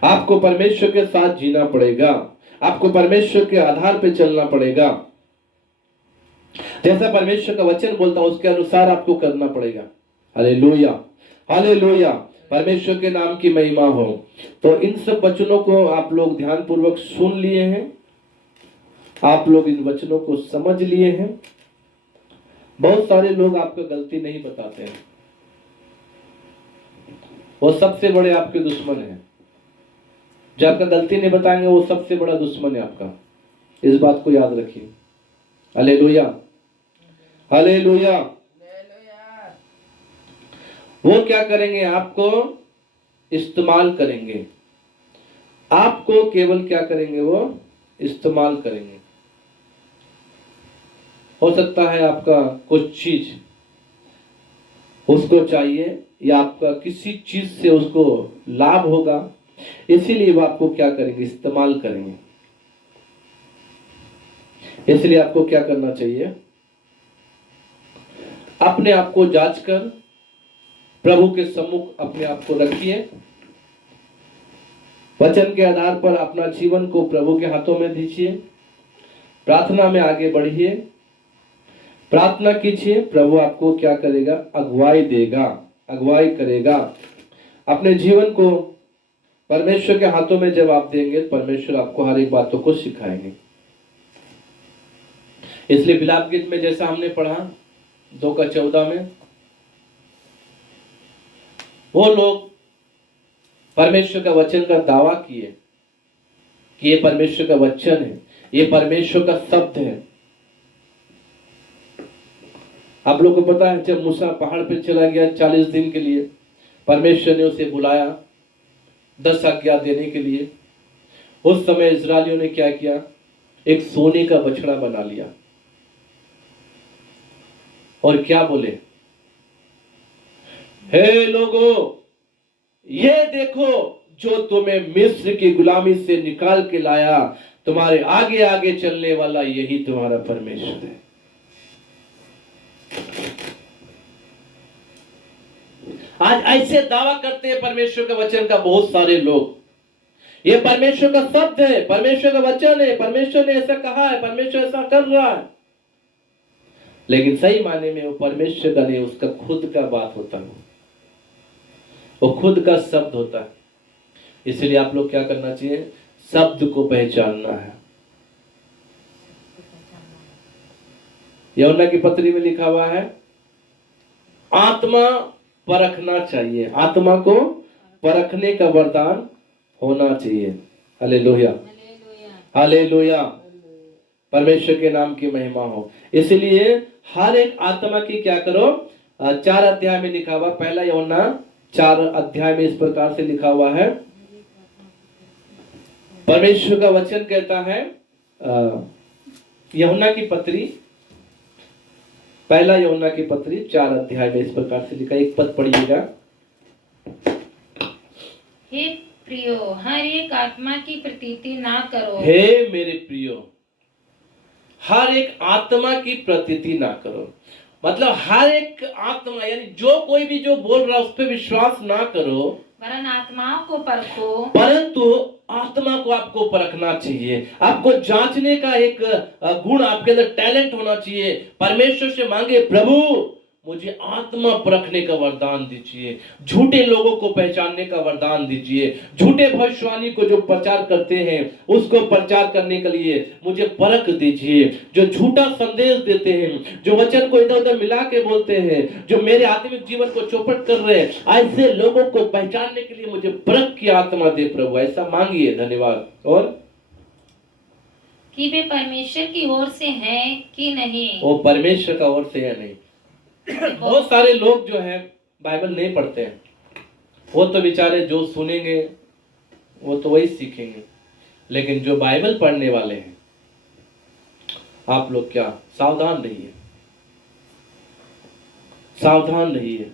आपको परमेश्वर के साथ जीना पड़ेगा। आपको परमेश्वर के आधार पे चलना पड़ेगा। जैसा परमेश्वर का वचन बोलता है उसके अनुसार आपको करना पड़ेगा। हालेलुया, हालेलुया, परमेश्वर के नाम की महिमा हो। तो इन सब वचनों को आप लोग ध्यान पूर्वक सुन लिए हैं, आप लोग इन वचनों को समझ लिए हैं। बहुत सारे लोग आपको गलती नहीं बताते हैं, वो सबसे बड़े आपके दुश्मन हैं। जो आपका गलती नहीं बताएंगे वो सबसे बड़ा दुश्मन है आपका। इस बात को याद रखिए। Hallelujah, hallelujah. वो क्या करेंगे? आपको इस्तेमाल करेंगे। आपको केवल क्या करेंगे? वो इस्तेमाल करेंगे। हो सकता है आपका कुछ चीज उसको चाहिए या आपका किसी चीज से उसको लाभ होगा, इसीलिए वो आपको क्या करेंगे? इस्तेमाल करेंगे। इसलिए आपको क्या करना चाहिए? अपने आप को जांच कर प्रभु के सम्मुख अपने आप को रखिए। वचन के आधार पर अपना जीवन को प्रभु के हाथों में दीजिए। प्रार्थना में आगे बढ़िए, प्रार्थना कीजिए। प्रभु आपको क्या करेगा? अगुवाई देगा, अगुवाई करेगा। अपने जीवन को परमेश्वर के हाथों में जब आप देंगे, परमेश्वर आपको हर एक बातों को सिखाएंगे। इसलिए विलाप गीत में जैसा हमने पढ़ा 2:14 में, वो लोग परमेश्वर का वचन का दावा किए कि ये परमेश्वर का वचन है, ये परमेश्वर का शब्द है। आप लोगों को पता है जब मूसा पहाड़ पे चला गया 40 दिन के लिए, परमेश्वर ने उसे बुलाया 10 आज्ञा देने के लिए। उस समय इस्राएलियों ने क्या किया? एक सोने का बछड़ा बना लिया और क्या बोले? हे लोगों, ये देखो जो तुम्हें मिस्र की गुलामी से निकाल के लाया, तुम्हारे आगे आगे चलने वाला यही तुम्हारा परमेश्वर है। आज ऐसे दावा करते हैं परमेश्वर के वचन का बहुत सारे लोग। ये परमेश्वर का शब्द है, परमेश्वर का वचन है, परमेश्वर ने ऐसा कहा है, परमेश्वर ऐसा कर रहा है। लेकिन सही मायने में वो परमेश्वर का नहीं, उसका खुद का बात होता है, वो खुद का शब्द होता है। इसलिए आप लोग क्या करना चाहिए? शब्द को पहचानना है। यूहन्ना की पत्री में लिखा हुआ है, आत्मा परखना चाहिए, आत्मा को परखने का वरदान होना चाहिए। हालेलुया, हालेलुया, परमेश्वर के नाम की महिमा हो। इसलिए हर एक आत्मा की क्या करो? 4 अध्याय में लिखा हुआ, पहला यूहन्ना 4 अध्याय में इस प्रकार से लिखा हुआ है। परमेश्वर का वचन कहता है, यूहन्ना की पत्री, पहला यूहन्ना की पत्री 4 अध्याय में इस प्रकार से लिखा। एक पद पढ़िएगा। हे प्रियो, हर एक आत्मा की प्रतीति ना करो। हे मेरे प्रियो, हर एक आत्मा की प्रतीति ना करो। मतलब हर एक आत्मा, यानी जो कोई भी जो बोल रहा है उस पर विश्वास ना करो, वरन आत्माओं को परखो। परंतु आत्मा को आपको परखना चाहिए। आपको जांचने का एक गुण आपके अंदर, टैलेंट होना चाहिए। परमेश्वर से मांगे, प्रभु मुझे आत्मा परखने का वरदान दीजिए, झूठे लोगों को पहचानने का वरदान दीजिए, झूठे भविष्यवाणी को जो प्रचार करते हैं उसको प्रचार करने के लिए मुझे परख दीजिए। जो झूठा संदेश देते हैं, जो वचन को इधर उधर मिला के बोलते हैं, जो मेरे आत्मिक जीवन को चौपट कर रहे हैं, ऐसे लोगों को पहचानने के लिए मुझे परख की आत्मा दे प्रभु, ऐसा मांगिए। धन्यवाद। और कि वे परमेश्वर की ओर से हैं कि नहीं। वो परमेश्वर का ओर से है नहीं। बहुत सारे लोग जो है बाइबल नहीं पढ़ते हैं, वो तो बेचारे जो सुनेंगे वो तो वही सीखेंगे। लेकिन जो बाइबल पढ़ने वाले हैं आप लोग क्या सावधान रहिए, सावधान रहिए।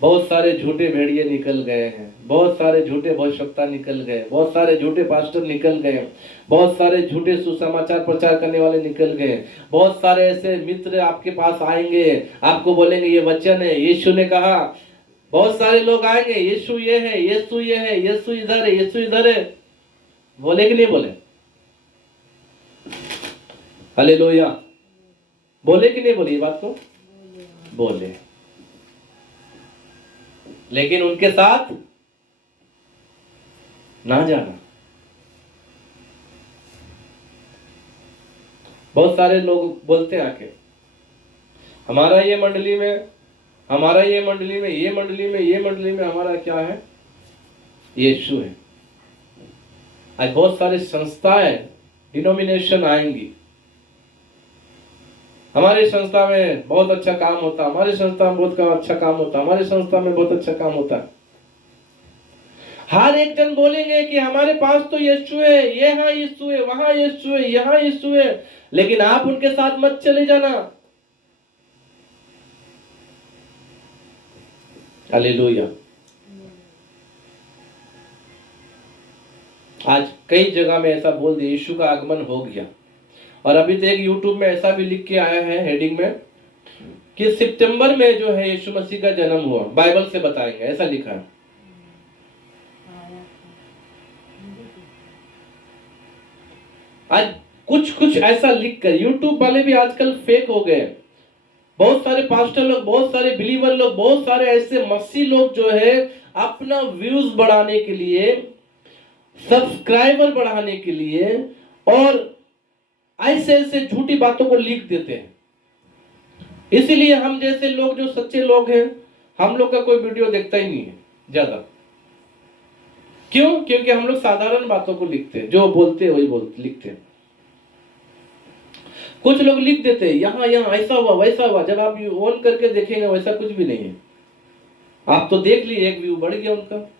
बहुत सारे झूठे भेड़िए निकल गए हैं, बहुत सारे झूठे भविष्यवक्ता निकल गए, बहुत सारे झूठे पास्टर निकल गए, बहुत सारे झूठे सुसमाचार प्रचार करने वाले निकल गए। बहुत सारे ऐसे मित्र आपके पास आएंगे, आपको बोलेंगे ये वचन है, यीशु ने कहा। बहुत सारे लोग आएंगे, यीशु ये है, यीशु ये है, यीशु इधर है, यीशु इधर है। बोले कि नहीं बोले? हालेलुया। बोले कि नहीं बोले ये बात को? बोले। लेकिन उनके साथ ना जाना। बहुत सारे लोग बोलते हैं आके, हमारा ये मंडली में, हमारा ये मंडली में, ये मंडली में, ये मंडली में हमारा क्या है? यीशु है। आज बहुत सारी संस्थाएं, डिनोमिनेशन आएंगी, हमारी संस्था में बहुत अच्छा काम होता, हमारी संस्था में बहुत अच्छा काम होता, हमारी संस्था में बहुत अच्छा काम होता है। हर एक जन बोलेंगे कि हमारे पास तो यीशु है, यहाँ यीशु है, वहां यीशु है, यहाँ यीशु है, लेकिन आप उनके साथ मत चले जाना। हालेलुया। आज कई जगह में ऐसा बोल दिया यीशु का आगमन हो गया। और अभी तो एक यूट्यूब में ऐसा भी लिख के आया है हेडिंग में कि सितंबर में जो है यीशु मसीह का जन्म हुआ, बाइबल से बताएंगे, ऐसा लिखा है। आज कुछ ऐसा लिखकर यूट्यूब वाले भी आजकल फेक हो गए। बहुत सारे पास्टर लोग, बहुत सारे बिलीवर लोग, बहुत सारे ऐसे मसीह लोग जो है अपना व्यूज बढ़ाने के लिए, सब्सक्राइबर बढ़ाने के लिए और ऐसे ऐसे झूठी बातों को लिख देते हैं। इसीलिए हम जैसे लोग जो सच्चे लोग हैं, हम लोग का कोई वीडियो देखता ही नहीं है ज्यादा। क्यों? क्योंकि हम लोग साधारण बातों को लिखते हैं, जो बोलते हैं वही लिखते हैं। कुछ लोग लिख देते हैं यहाँ ऐसा हुआ, वैसा हुआ, जब आप ऑन करके देखेंगे वैसा कुछ भी नहीं है। आप तो देख लिए, एक व्यू बढ़ गया उनका।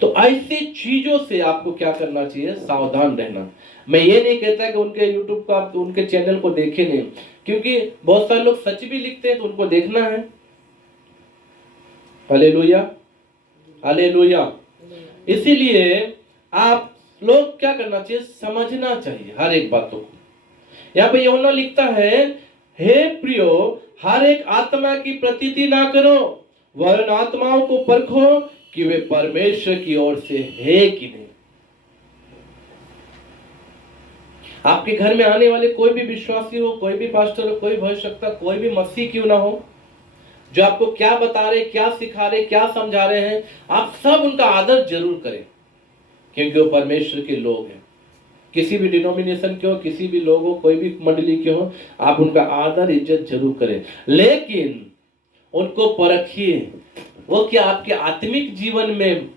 तो ऐसी चीजों से आपको क्या करना चाहिए? सावधान रहना। मैं ये नहीं कहता कि उनके YouTube का आप उनके चैनल को देखें नहीं, क्योंकि बहुत सारे लोग सच भी लिखते हैं तो उनको देखना है। Hallelujah, hallelujah. इसीलिए आप लोग क्या करना चाहिए? समझना चाहिए हर एक बातों को। यहाँ पे यूहन्ना लिखता है, हे प्रियो, हर एक आत्मा की प्रतीति ना करो, वरन आत्माओं को परखो कि वे परमेश्वर की ओर से है कि नहीं। आपके घर में आने वाले कोई भी विश्वासी हो, कोई भी पास्टर हो, कोई भविष्यवक्ता, कोई भी मसीह क्यों ना हो, जो आपको क्या बता रहे, क्या सिखा रहे, क्या समझा रहे हैं, आप सब उनका आदर जरूर करें, क्योंकि वो परमेश्वर के लोग हैं। किसी भी डिनोमिनेशन के हो, किसी भी लोग हो, कोई भी मंडली के हो, आप उनका आदर इज्जत जरूर करें, लेकिन उनको परखिए। वो क्या आपके आत्मिक जीवन में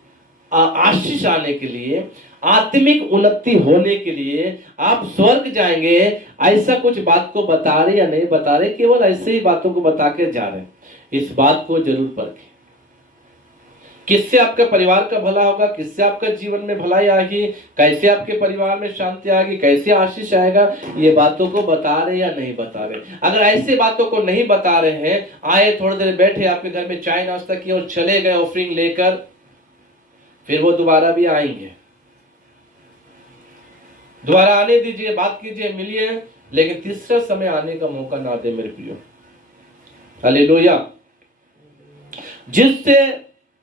आशीष आने के लिए, आत्मिक उन्नति होने के लिए, आप स्वर्ग जाएंगे, ऐसा कुछ बात को बता रहे या नहीं बता रहे, केवल ऐसे ही बातों को बता के जा रहे हैं। इस बात को जरूर परखें। किससे आपका परिवार का भला होगा, किससे आपका जीवन में भलाई आएगी, कैसे आपके परिवार में शांति आएगी, कैसे आशीष आएगा, ये बातों को बता रहे या नहीं बता रहे। अगर ऐसे बातों को नहीं बता रहे हैं, आए थोड़ी देर बैठे आपके घर में चाय नाश्ता किया और चले गए ऑफरिंग लेकर, फिर वो दोबारा भी आएंगे। दोबारा आने दीजिए, बात कीजिए, मिलिए, लेकिन तीसरा समय आने का मौका ना दे मेरे प्रियो। हालेलुया। जिससे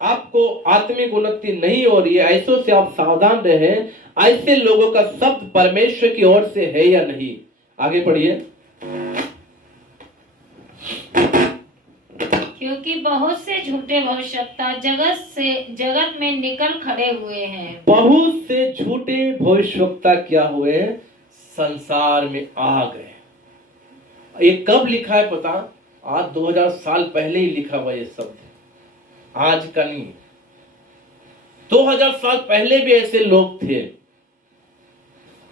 आपको आत्मिक उन्नति नहीं हो रही है, ऐसों से आप सावधान रहें। ऐसे लोगों का शब्द परमेश्वर की ओर से है या नहीं। आगे पढ़िए। क्योंकि बहुत से झूठे भविष्यवक्ता जगत में निकल खड़े हुए हैं। बहुत से झूठे भविष्यवक्ता क्या हुए? संसार में आ गए। ये कब लिखा है पता? आज 2000 साल पहले ही लिखा हुआ ये शब्द, आज का नहीं। 2000 साल पहले भी ऐसे लोग थे,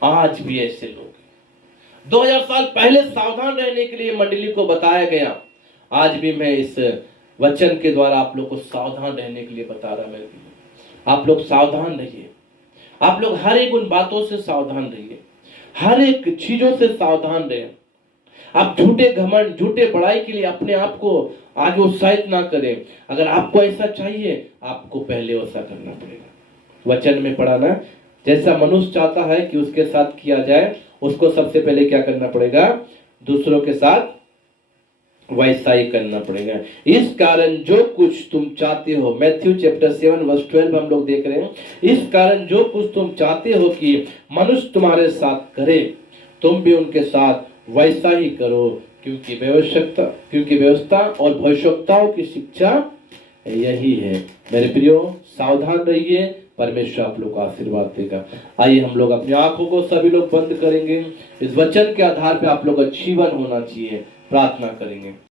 आज भी ऐसे लोग हैं। 2000 साल पहले सावधान रहने के लिए मंडली को बताया गया। आज भी मैं इस वचन के द्वारा आप लोग को सावधान रहने के लिए बता रहा हूं। आप लोग सावधान रहिए। आप लोग हर एक उन बातों से सावधान रहिए। हर एक चीजों से सावधान रहें। आप झूठे घमंड, झूठे बड़ाई के लिए अपने आप को आगे उत्साहित ना करें। अगर आपको ऐसा चाहिए, आपको पहले वैसा करना पड़ेगा। वचन में पढ़ा ना, जैसा मनुष्य चाहता है कि उसके साथ किया जाए, उसको सबसे पहले क्या करना पड़ेगा? दूसरों के साथ वैसा ही करना पड़ेगा। इस कारण जो कुछ तुम चाहते हो, मैथ्यू चैप्टर 7 वर्स 12 हम लोग देख रहे हैं, इस कारण जो कुछ तुम चाहते हो कि मनुष्य तुम्हारे साथ करे, तुम भी उनके साथ वैसा ही करो, क्योंकि व्यवस्था और भविष्यवक्ताओं की शिक्षा यही है। मेरे प्रियो, सावधान रहिए, परमेश्वर आप लोग को आशीर्वाद देगा। आइए हम लोग अपनी आंखों को सभी लोग बंद करेंगे। इस वचन के आधार पे आप लोग का जीवन होना चाहिए। प्रार्थना करेंगे।